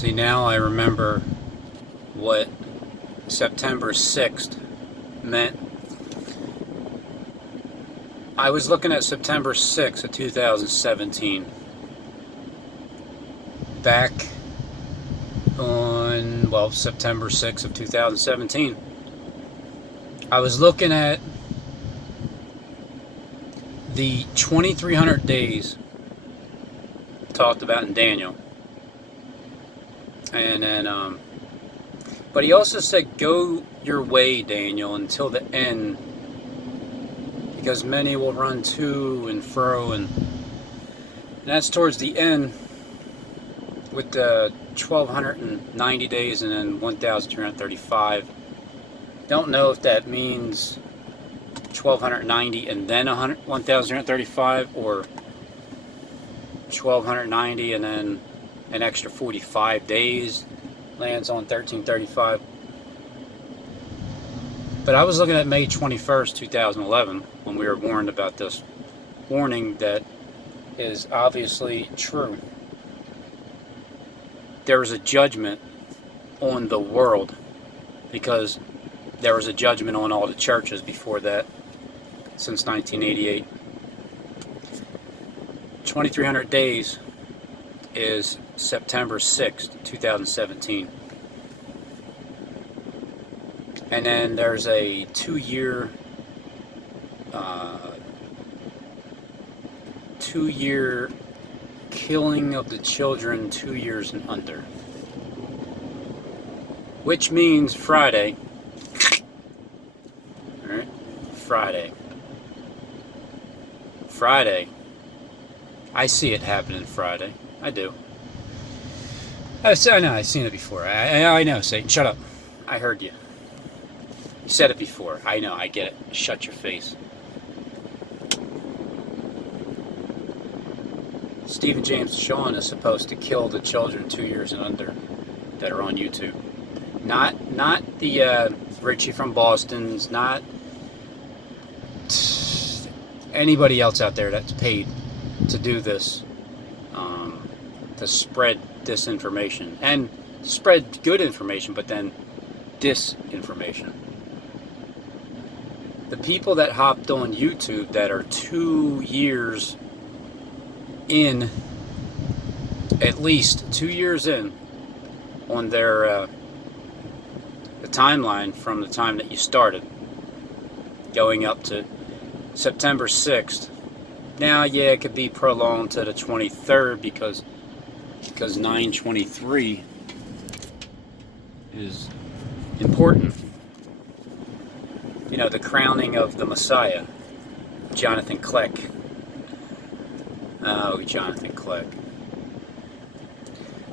See, now I remember what September 6th meant. I was looking at September 6th of 2017. Back on, well, September 6th of 2017. I was looking at the 2300 days talked about in Daniel. And then, but he also said, go your way, Daniel, until the end, because many will run to and fro, and that's towards the end with the 1290 days and then 1335. Don't know if that means 1290 and then 1335, or 1290 and then an extra 45 days lands on 1335. But I was looking at May 21st, 2011, when we were warned about this warning that is obviously true. There was a judgment on the world, because there was a judgment on all the churches before that, since 1988. 2300 days is September 6th, 2017. And then there's a 2-year killing of the children 2 years and under, which means Friday. All right, Friday. I see it happening Friday. I do. I know. I've seen it before. I know, Satan. Shut up. I heard you. You said it before. I know. I get it. Shut your face. Stephen James Sean is supposed to kill the children 2 years and under that are on YouTube. Not the Richie from Boston's. Not anybody else out there that's paid to do this, to spread disinformation and spread good information, but then disinformation. The people that hopped on YouTube that are 2 years in, at least 2 years in, on their the timeline from the time that you started, going up to September 6th. Now, yeah, it could be prolonged to the 23rd because 9/23 is important. You know, the crowning of the Messiah, Jonathan Kleck. Oh, Jonathan Kleck.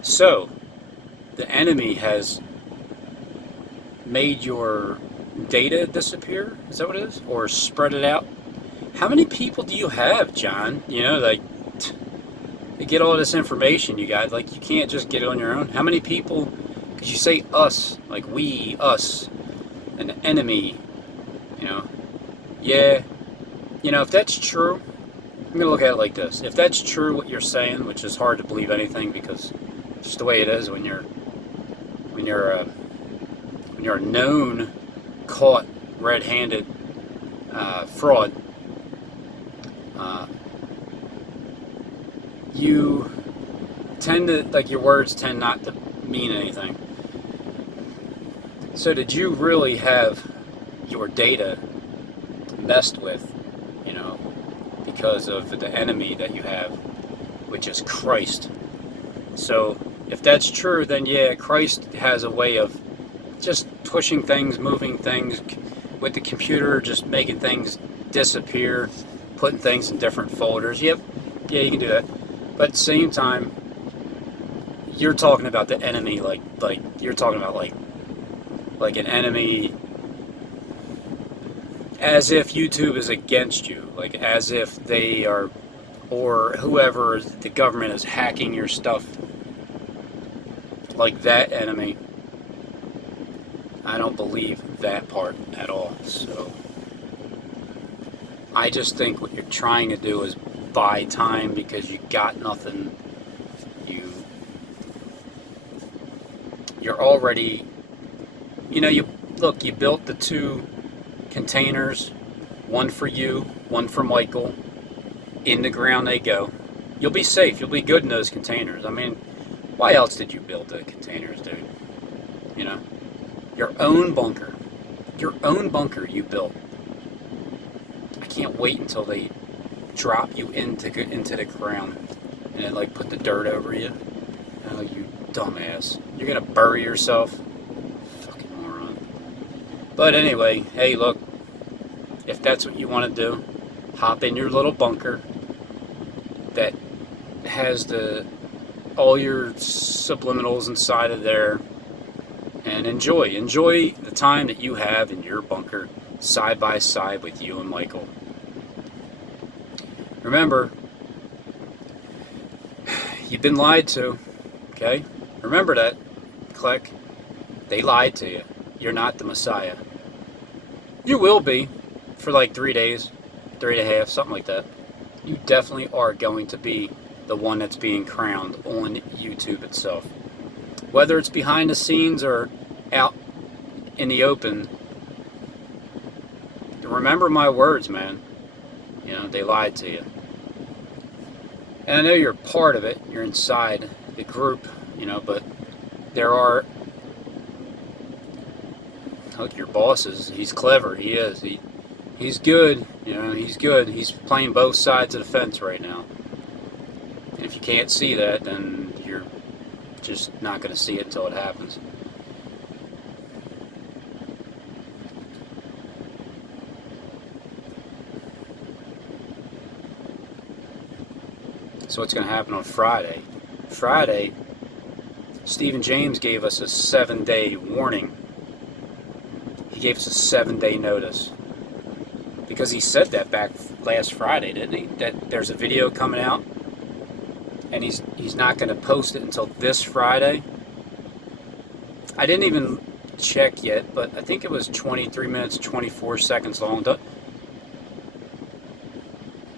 So, the enemy has made your data disappear? Is that what it is? Or spread it out? How many people do you have, John? You know, like, to get all this information you got, like, you can't just get it on your own. How many people, because you say us, like we, us, and the enemy, you know. Yeah, you know, if that's true, I'm going to look at it like this. If that's true what you're saying, which is hard to believe anything because it's just the way it is when you're a known, caught, red-handed fraud, you tend to, like, your words tend not to mean anything. So did you really have your data messed with, you know, because of the enemy that you have, which is Christ? So if that's true, then yeah, Christ has a way of just pushing things, moving things with the computer, just making things disappear, putting things in different folders. Yep, yeah, you can do that. But at the same time, you're talking about the enemy, like you're talking about like an enemy, as if YouTube is against you, like as if they are, or whoever, the government is hacking your stuff, like that enemy. I don't believe that part at all. So I just think what you're trying to do is buy time because you got nothing. you're already, you built the 2 containers, one for you, one for Michael. In the ground they go. You'll be safe. You'll be good in those containers. I mean, why else did you build the containers, dude? You know, your own bunker. Your own bunker you built. I can't wait until they drop you into the ground and then like put the dirt over you. Oh, you dumbass! You're gonna bury yourself. Fucking moron. But anyway, hey, look. If that's what you want to do, hop in your little bunker that has all your subliminals inside of there, and enjoy the time that you have in your bunker side by side with you and Michael. Remember, you've been lied to, okay? Remember that, click. They lied to you. You're not the Messiah. You will be for like 3 days, 3.5, something like that. You definitely are going to be the one that's being crowned on YouTube itself. Whether it's behind the scenes or out in the open, remember my words, man. They lied to you. And I know you're part of it. You're inside the group, but there are... Look, your boss he's clever. He is. He's good. He's good. He's playing both sides of the fence right now. And if you can't see that, then you're just not going to see it until it happens. So what's going to happen on Friday? Friday, Stephen James gave us a 7-day warning. He gave us a 7-day notice. Because he said that back last Friday, didn't he? That there's a video coming out, and he's not going to post it until this Friday. I didn't even check yet, but I think it was 23 minutes, 24 seconds long.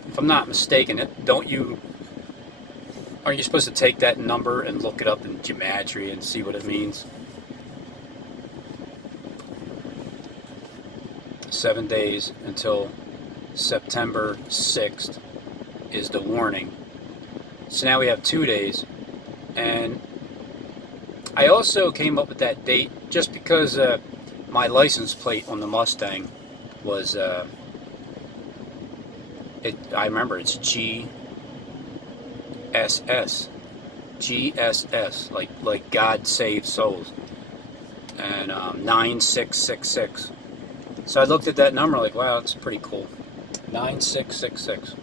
If I'm not mistaken, aren't you supposed to take that number and look it up in gematria and see what it means? 7 days until September 6th is the warning. So now we have 2 days. And I also came up with that date just because my license plate on the Mustang was, I remember it's GSS, like God Save Souls, and 9666. So I looked at that number like, wow, that's pretty cool. 9666.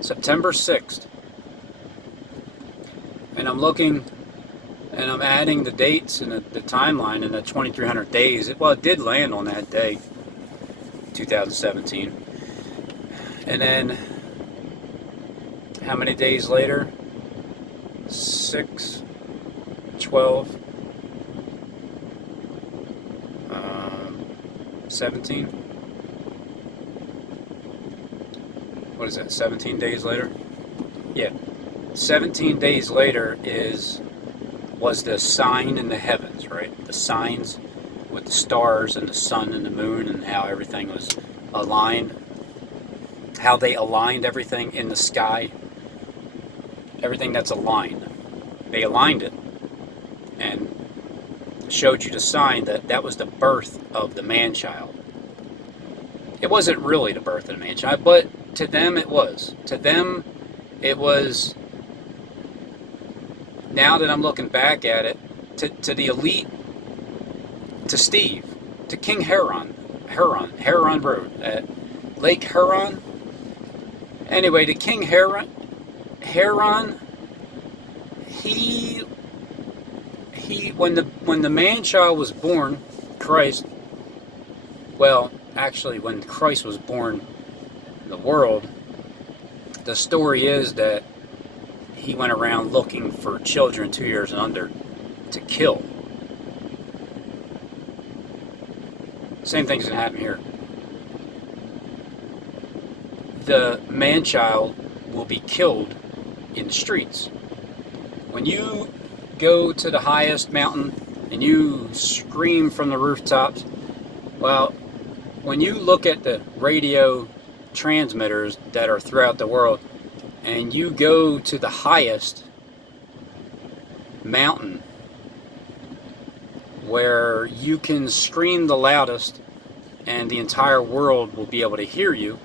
September 6th. And I'm looking, and I'm adding the dates and the timeline and the 2,300 days. It did land on that day, 2017. And then, how many days later? 6, 12, 17. What is that? 17 days later? Yeah. 17 days later was the sign in the heavens, right? The signs with the stars and the sun and the moon and how everything was aligned. How they aligned everything in the sky. Everything that's aligned. They aligned it and showed you the sign that was the birth of the man-child. It wasn't really the birth of the man-child, but to them it was. To them it was, now that I'm looking back at it, to the elite, to Steve, to King Heron Road at Lake Huron. Anyway, to King Heron, he when the man-child was born, Christ, well, actually when Christ was born in the world, the story is that he went around looking for children 2 years and under to kill. Same thing's going to happen here. The man-child will be killed in the streets. When you go to the highest mountain and you scream from the rooftops. Well, when you look at the radio transmitters that are throughout the world, and you go to the highest mountain where you can scream the loudest and the entire world will be able to hear you,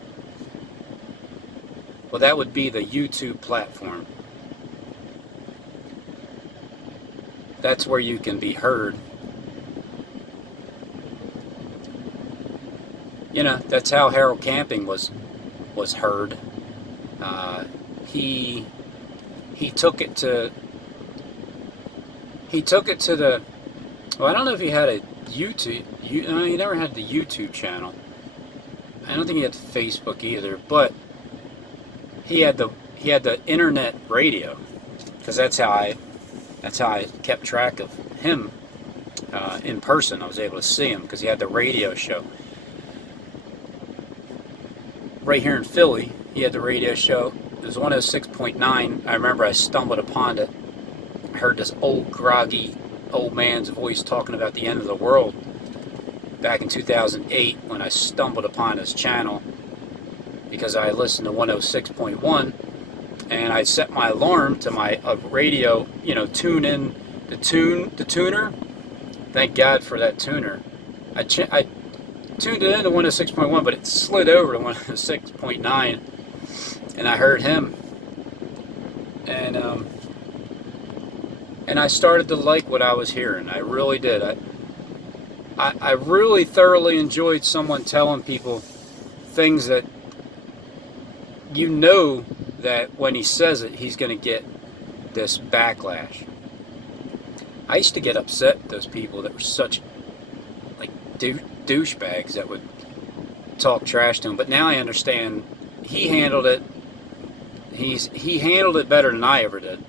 well, that would be the YouTube platform. That's where you can be heard. You know, that's how Harold Camping was heard. He took it to the, well, I don't know if he had a YouTube. No, he never had the YouTube channel. I don't think he had Facebook either, but he had the internet radio, because that's how I kept track of him in person. I was able to see him because he had the radio show right here in Philly. He had the radio show. It was 106.9. I remember I stumbled upon it. I heard this old groggy old man's voice talking about the end of the world back in 2008 when I stumbled upon his channel, because I listened to 106.1, and I set my alarm to my radio, you know, tune in the tuner. Thank God for that tuner. I tuned it into 106.1, but it slid over to 106.9, and I heard him, and I started to like what I was hearing. I really did. I really thoroughly enjoyed someone telling people things that you know that when he says it, he's going to get this backlash. I used to get upset at those people that were such like douchebags that would talk trash to him, but now I understand he handled it. He handled it better than I ever did,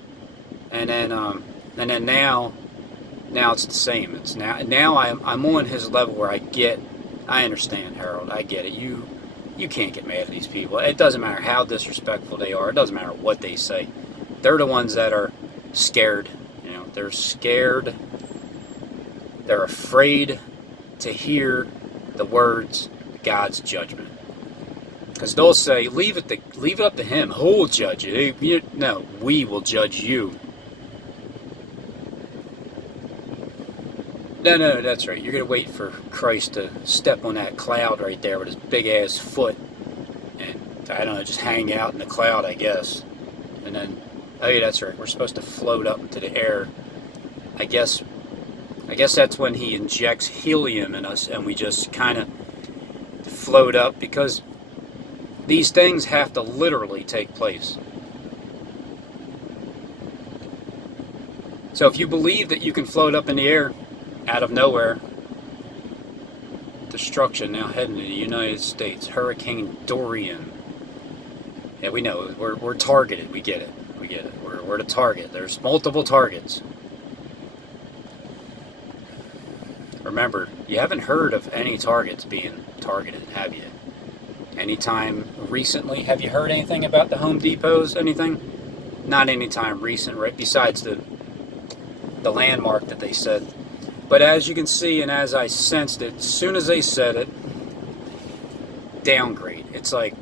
and then now it's the same. It's now I'm on his level where I understand, Harold. I get it. You can't get mad at these people. It doesn't matter how disrespectful they are. It doesn't matter what they say. They're the ones that are scared. You know, they're scared. They're afraid to hear the words God's judgment. Because they'll say, leave it up to him. Who'll judge you? No, we will judge you. No, that's right. You're going to wait for Christ to step on that cloud right there with his big ass foot. And, I don't know, just hang out in the cloud, I guess. And then, oh yeah, that's right. We're supposed to float up into the air. I guess that's when he injects helium in us and we just kind of float up, because these things have to literally take place. So if you believe that you can float up in the air out of nowhere, destruction now heading to the United States, Hurricane Dorian. Yeah, we know, we're targeted, we get it. We're the target. There's multiple targets. Remember, you haven't heard of any targets being targeted, have you? Anytime recently, have you heard anything about the Home Depots, anything? Not anytime recent, right? Besides the landmark that they said. But as you can see, and as I sensed it, as soon as they said it, downgrade. It's like,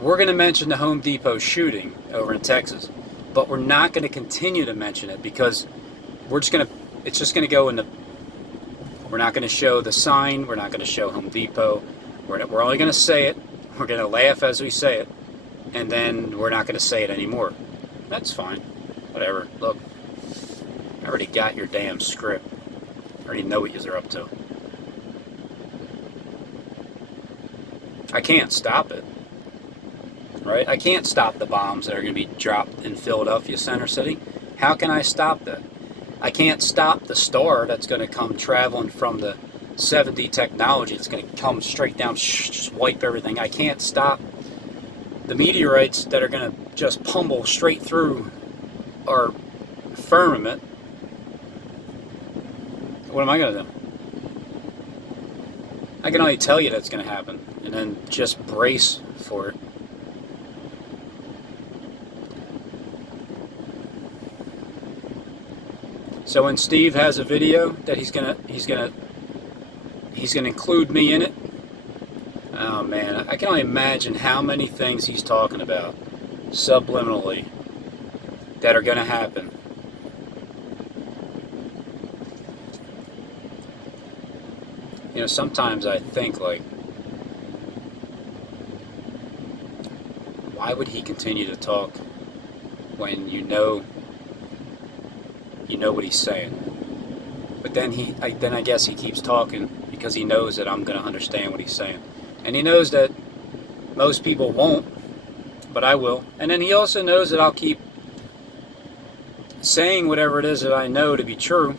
we're going to mention the Home Depot shooting over in Texas, but we're not going to continue to mention it, because it's just going to go in the, we're not going to show the sign, we're not going to show Home Depot, we're only going to say it, we're going to laugh as we say it, and then we're not going to say it anymore. That's fine. Whatever. Look, I already got your damn script. I already know what you're up to. I can't stop it. Right? I can't stop the bombs that are going to be dropped in Philadelphia Center City. How can I stop that? I can't stop the star that's going to come traveling from the 7D technology. It's going to come straight down, just wipe everything. I can't stop the meteorites that are going to just pummel straight through our firmament. What am I going to do? I can only tell you that's going to happen, and then just brace for it. So when Steve has a video that he's gonna include me in it. Oh man, I can only imagine how many things he's talking about subliminally that are gonna happen. You know, sometimes I think, like, why would he continue to talk when you know what he's saying? But then I guess he keeps talking because he knows that I'm going to understand what he's saying. And he knows that most people won't, but I will. And then he also knows that I'll keep saying whatever it is that I know to be true.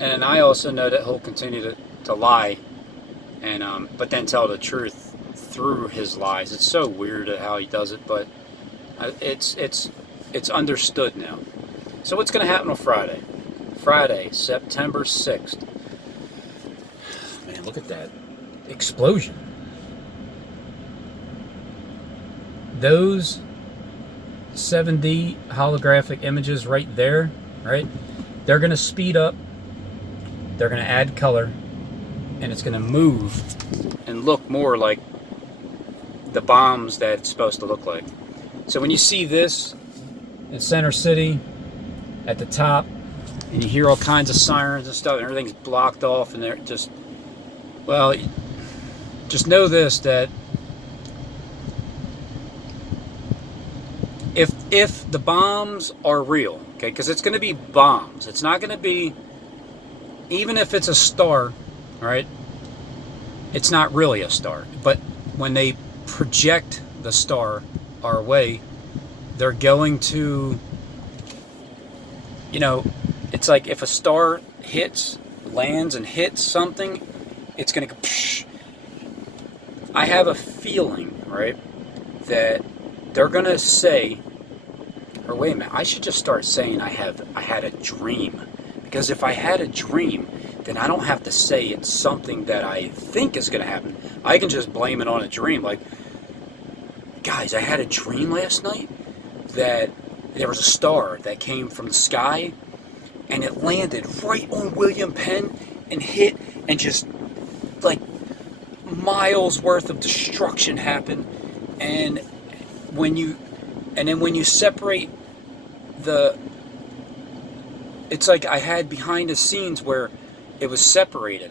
And I also know that he'll continue to lie, and but then tell the truth through his lies. It's so weird how he does it, but it's understood now. So what's going to happen on Friday? Friday, September 6th. Man, look at that explosion. Those 7D holographic images right there, right? They're going to speed up. They're going to add color, and it's going to move and look more like the bombs that it's supposed to look like. So when you see this in Center City at the top, and you hear all kinds of sirens and stuff, and everything's blocked off, and they're just, well, just know this, that if the bombs are real, okay, because it's going to be bombs. It's not going to be, even if it's a star, right, it's not really a star. But when they project the star our way, they're going to, you know, it's like if a star lands and hits something, it's going to go, psh. I have a feeling, right, that they're going to say, or wait a minute, I should just start saying I had a dream. Because if I had a dream, then I don't have to say it's something that I think is going to happen. I can just blame it on a dream. Like, guys, I had a dream last night that there was a star that came from the sky, and it landed right on William Penn and hit, and just like miles worth of destruction happened. And when you separate it's like I had behind the scenes where it was separated.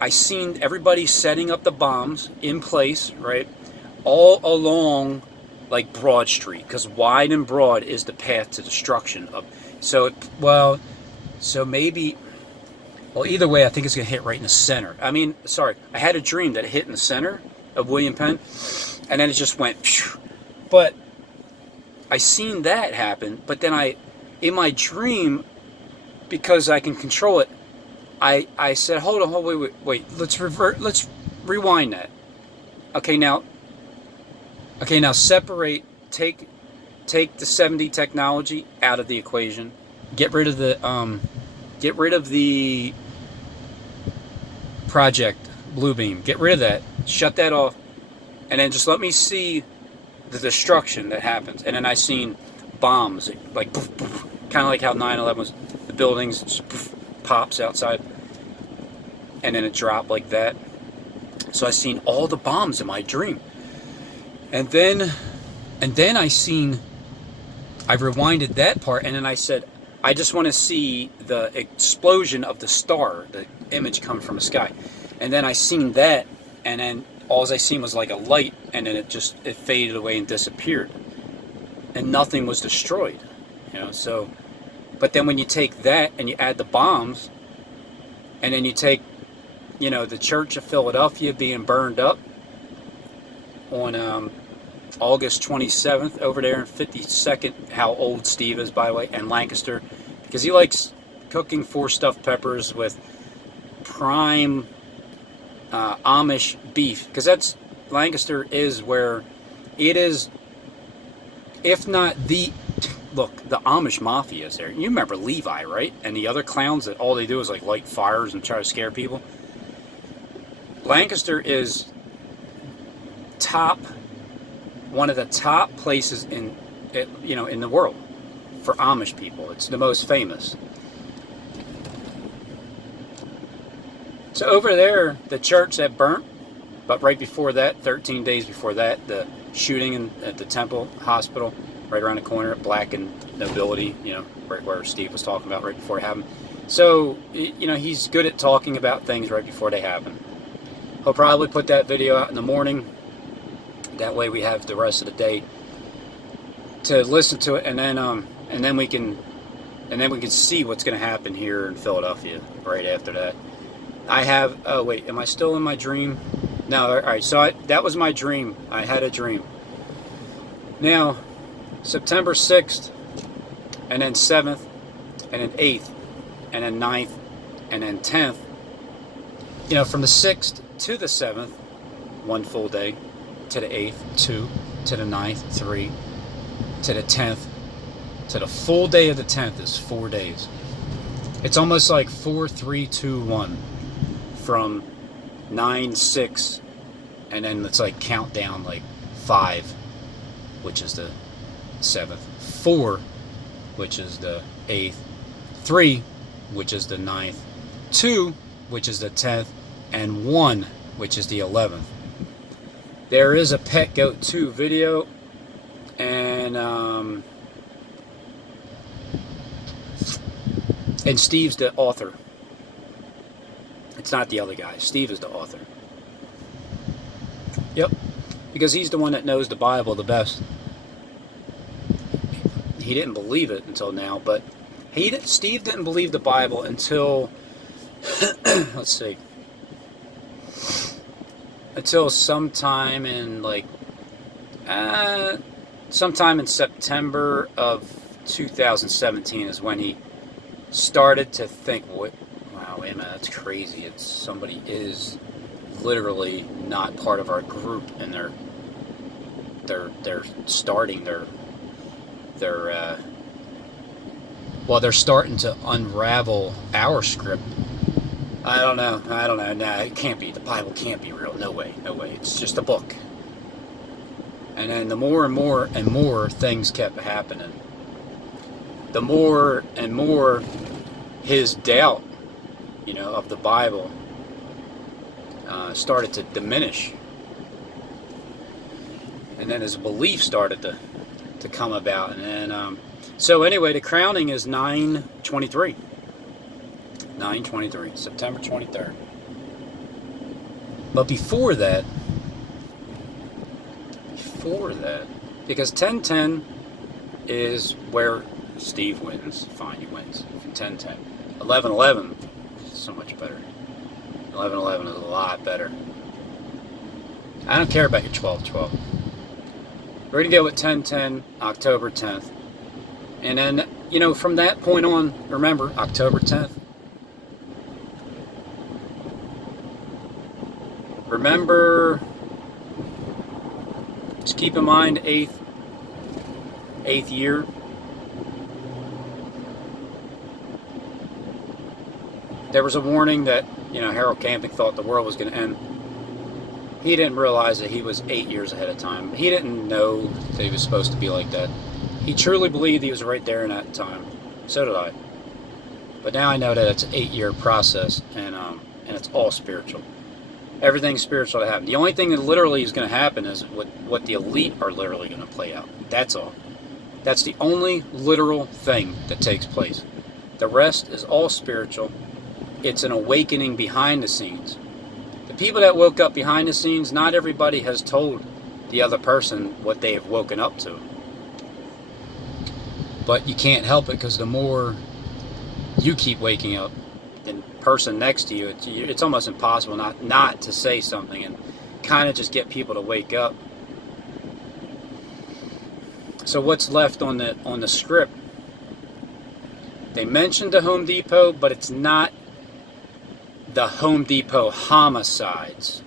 I seen everybody setting up the bombs in place, right, all along like Broad Street, because wide and broad is the path to destruction of. So maybe, well, either way, I think it's gonna hit right in the center. I mean, sorry, I had a dream that it hit in the center of William Penn, and then it just went. Phew. But I seen that happen. But then in my dream, because I can control it, I said, hold on, wait, let's rewind that. Okay, now separate, take the 7D technology out of the equation, get rid of the Project Bluebeam, get rid of that, shut that off, and then just let me see the destruction that happens. And then I seen bombs, like poof, poof, kind of like how 9/11 was. The buildings just poof, pops outside, and then it dropped like that. So I seen all the bombs in my dream, and then I rewinded that part, and then I said, I just want to see the explosion of the star, the image coming from the sky, and then I seen that, and then all I seen was like a light, and then it faded away and disappeared, and nothing was destroyed, So, but then when you take that and you add the bombs, and then you take, the Church of Philadelphia being burned up on August 27th over there in 52nd, how old Steve is, by the way, and Lancaster, because he likes cooking 4 stuffed peppers with prime Amish beef, because that's, Lancaster is where it is, if not the, look, the Amish mafia is there. You remember Levi, right? And the other clowns that all they do is like light fires and try to scare people. Lancaster is one of the top places in the world for Amish people. It's the most famous. So over there, the church that burnt, but right before that, 13 days before that, the shooting at the Temple Hospital, right around the corner at Black and Nobility, right where Steve was talking about right before it happened. So, he's good at talking about things right before they happen. He'll probably put that video out in the morning. That way we have the rest of the day to listen to it, and then we can see what's going to happen here in Philadelphia right after that. Oh wait, am I still in my dream? No, all right, so that was my dream. I had a dream. Now, September 6th, and then 7th, and then 8th, and then 9th, and then 10th. From the 6th to the 7th, 1 full day, to the 8th, 2, to the 9th, 3, to the 10th, to the full day of the 10th is 4 days. It's almost like 4, 3, 2, 1. From 9, 6, and then it's like countdown like 5, which is the 7th, 4, which is the 8th, 3, which is the 9th, 2, which is the 10th, and 1, which is the 11th. There is a Pet Goat 2 video, and Steve's the author. It's not the other guy. Steve is the author. Yep. Because he's the one that knows the Bible the best. He didn't believe it until now, but Steve didn't believe the Bible until, let's see, until sometime in sometime in September of 2017 is when he started to think, wow, wait a minute, that's crazy. Somebody is literally not part of our group, and they're starting they're starting to unravel our script. I don't know. Nah, it can't be. The Bible can't be real. No way. It's just a book. And then the more and more and more things kept happening. The more and more his doubt, of the Bible started to diminish. And then his belief started to come about. And then, so anyway, the crowning is 9/23. 9/23, September 23rd. But before that, because 10/10 is where Steve wins. Fine, he wins. 10/10. 11/11 is so much better. 11/11 is a lot better. I don't care about your 12/12. We're going to go with 10/10, October 10th. And then, from that point on, remember, October 10th. Remember, just keep in mind, eighth year. There was a warning that, Harold Camping thought the world was going to end. He didn't realize that he was 8 years ahead of time. He didn't know that he was supposed to be like that. He truly believed he was right there in that time. So did I. But now I know that it's an 8-year process, and it's all spiritual. Everything's spiritual to happen. The only thing that literally is going to happen is what the elite are literally going to play out. That's all. That's the only literal thing that takes place. The rest is all spiritual. It's an awakening behind the scenes. The people that woke up behind the scenes, not everybody has told the other person what they have woken up to. But you can't help it, because the more you keep waking up, the person next to you, it's almost impossible not to say something and kind of just get people to wake up. So what's left on the script? They mentioned the Home Depot, but it's not the Home Depot homicides.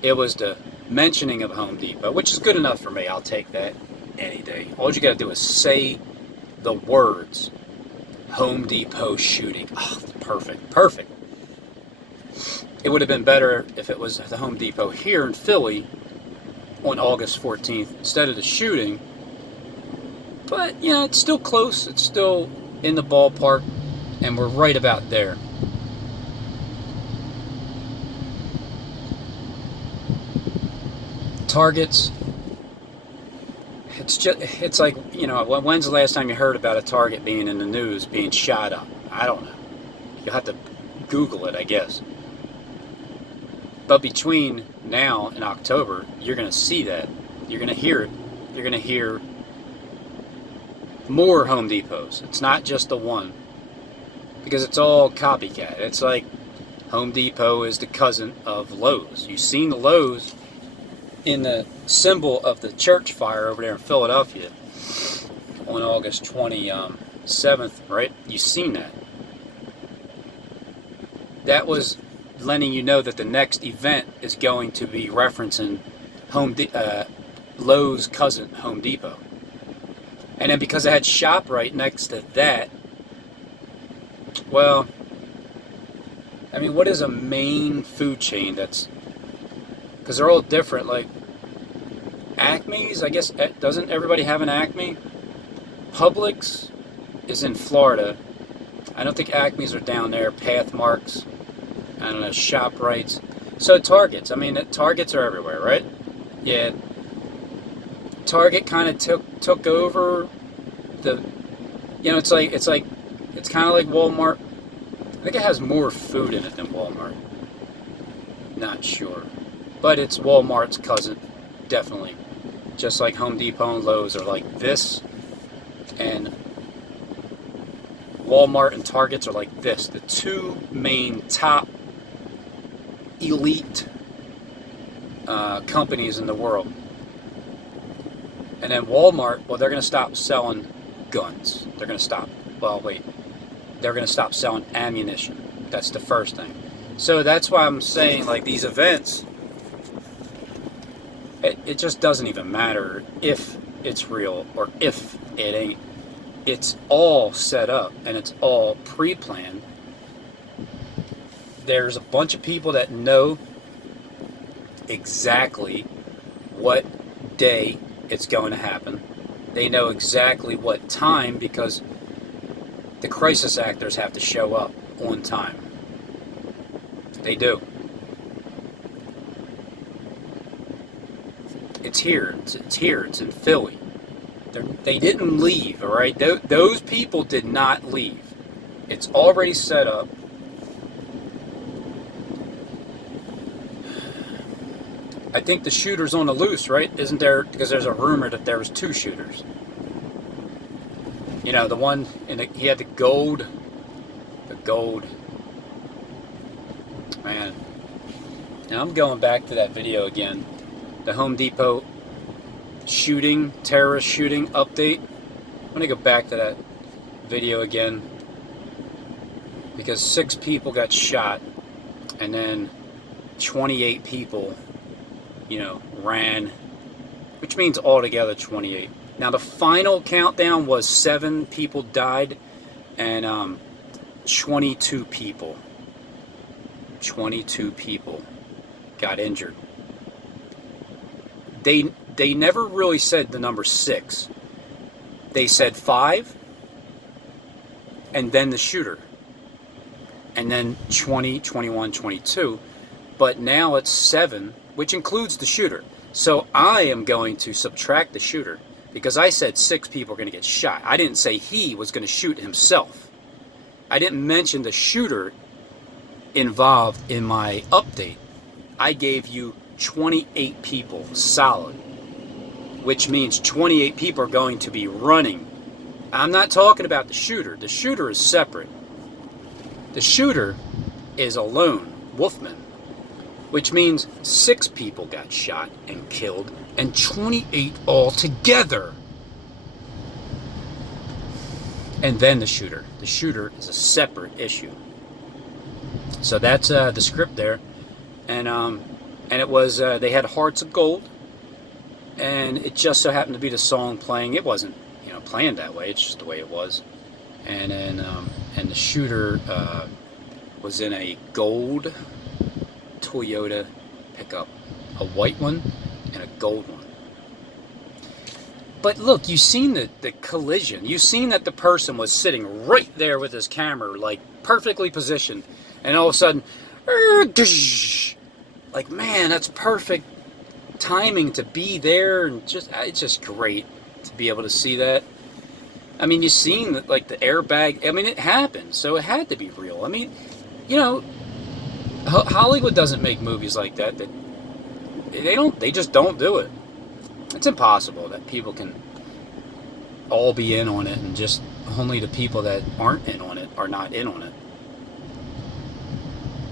It was the mentioning of Home Depot, which is good enough for me. I'll take that any day. All you got to do is say the words Home Depot shooting. Oh, perfect. It would have been better if it was the Home Depot here in Philly on August 14th instead of the shooting But, you know, it's still close. It's still in the ballpark. And we're right about there. Targets. It's like, you know, when's the last time you heard about a target being in the news, being shot up? I don't know. You'll have to Google it, I guess. But between now and October, you're going to see that. You're going to hear it. You're going to hear more Home Depots. It's not just the one. Because it's all copycat. It's like Home Depot is the cousin of Lowe's. You've seen the Lowe's in the symbol of the church fire over there in Philadelphia on August 27th, right? You've seen that. That was letting you know that the next event is going to be referencing Lowe's cousin, Home Depot. And then because it had ShopRite next to that, well, I mean, what is a main food chain that's... Because they're all different, like Acme's, I guess, doesn't everybody have an Acme? Publix is in Florida. I don't think Acme's are down there. Pathmarks, I don't know, ShopRites. So Targets, I mean, Targets are everywhere, right? Yeah. Target kind of took over the, you know, it's kind of like Walmart. I think it has more food in it than Walmart. Not sure. But it's Walmart's cousin, definitely. Just like Home Depot and Lowe's are like this, and Walmart and Targets are like this. The two main top elite companies in the world. And then Walmart, well, they're going to stop selling guns. They're going to stop. Well, wait. They're going to stop selling ammunition. That's the first thing. So that's why I'm saying, like, these events, it just doesn't even matter if it's real or if it ain't. It's all set up and it's all pre-planned. There's a bunch of people that know exactly what day it's going to happen. They know exactly what time because the crisis actors have to show up on time. They do. It's here. It's here. It's in Philly. They didn't leave, all right? Those people did not leave. It's already set up. I think the shooter's on the loose, right? Isn't there? Because there's a rumor that there was two shooters. You know, the one, he had the gold. Man. Now I'm going back to that video again. The Home Depot shooting, terrorist shooting update. I'm going to go back to that video again. Because 6 people got shot. And then 28 people, you know, ran. Which means altogether 28. Now the final countdown was 7 people died. And 22 people got injured. They never really said the number 6. They said 5, and then the shooter, and then 20, 21, 22. But now it's 7, which includes the shooter. So I am going to subtract the shooter because I said 6 people are going to get shot. I didn't say he was going to shoot himself. I didn't mention the shooter involved in my update. I gave you 28 people solid, which means 28 people are going to be running. I'm not talking about the shooter. The shooter is separate. The shooter is a lone wolfman, which means 6 people got shot and killed and 28 altogether. And then the shooter. The shooter is a separate issue. So that's the script there. And it was, they had Hearts of Gold. And it just so happened to be the song playing. It wasn't, you know, planned that way. It's just the way it was. And then, and the shooter was in a gold Toyota pickup. A white one and a gold one. But look, you've seen the collision. You've seen that the person was sitting right there with his camera, like perfectly positioned. And all of a sudden, like, man, that's perfect timing to be there. And it's just great to be able to see that. I mean, you've seen that, like the airbag. I mean, it happened, so it had to be real. I mean, you know, Hollywood doesn't make movies like that. They just don't do it. It's impossible that people can all be in on it, and just only the people that aren't in on it are not in on it.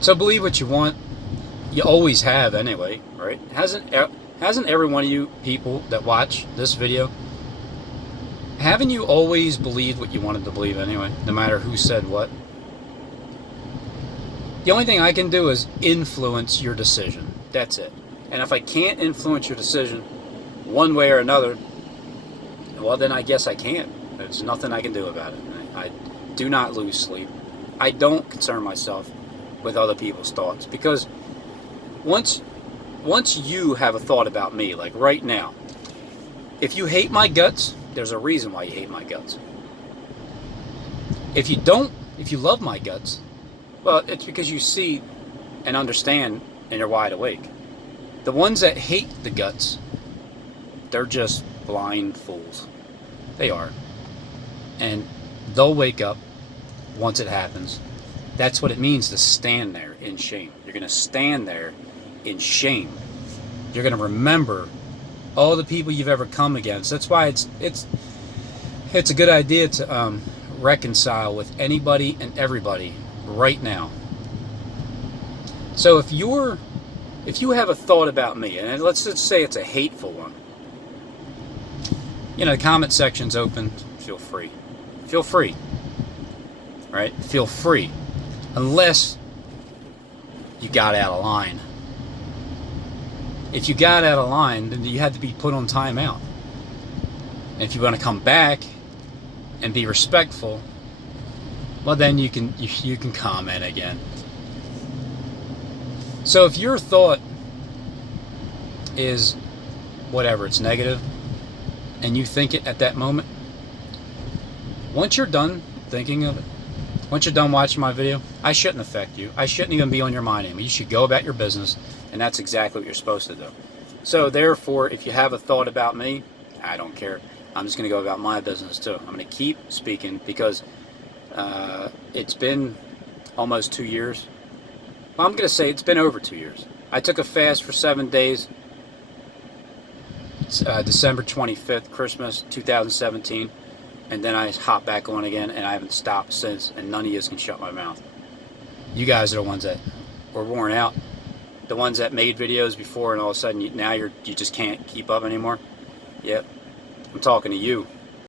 So believe what you want. You always have anyway, right? Hasn't every one of you people that watch this video, haven't you always believed what you wanted to believe anyway, no matter who said what? The only thing I can do is influence your decision. That's it. And if I can't influence your decision one way or another, well, then I guess I can't. There's nothing I can do about it. I do not lose sleep. I don't concern myself with other people's thoughts, because once you have a thought about me, like right now, if you hate my guts, there's a reason why you hate my guts. If you love my guts, well, it's because you see and understand and you're wide awake. The ones that hate the guts, they're just blind fools. They are. And they'll wake up once it happens. That's what it means to stand there in shame. You're going to stand there in shame. You're going to remember all the people you've ever come against. That's why it's a good idea to reconcile with anybody and everybody right now. So if you have a thought about me, and let's just say it's a hateful one, you know, the comment section's open. Feel free. Feel free. Right? Feel free. Unless you got out of line. If you got out of line, then you had to be put on timeout. And if you want to come back and be respectful, well, then you can comment again. So if your thought is whatever, it's negative, and you think it at that moment, once you're done thinking of it, once you're done watching my video, I shouldn't affect you. I shouldn't even be on your mind anymore. You should go about your business, and that's exactly what you're supposed to do. So therefore, if you have a thought about me, I don't care. I'm just going to go about my business too. I'm going to keep speaking, because it's been almost 2 years. Well, I'm going to say it's been over 2 years. I took a fast for 7 days. December 25th, Christmas 2017. And then I hopped back on again, and I haven't stopped since, and none of you can shut my mouth. You guys are the ones that were worn out. The ones that made videos before, and all of a sudden now you just can't keep up anymore. Yep, I'm talking to you.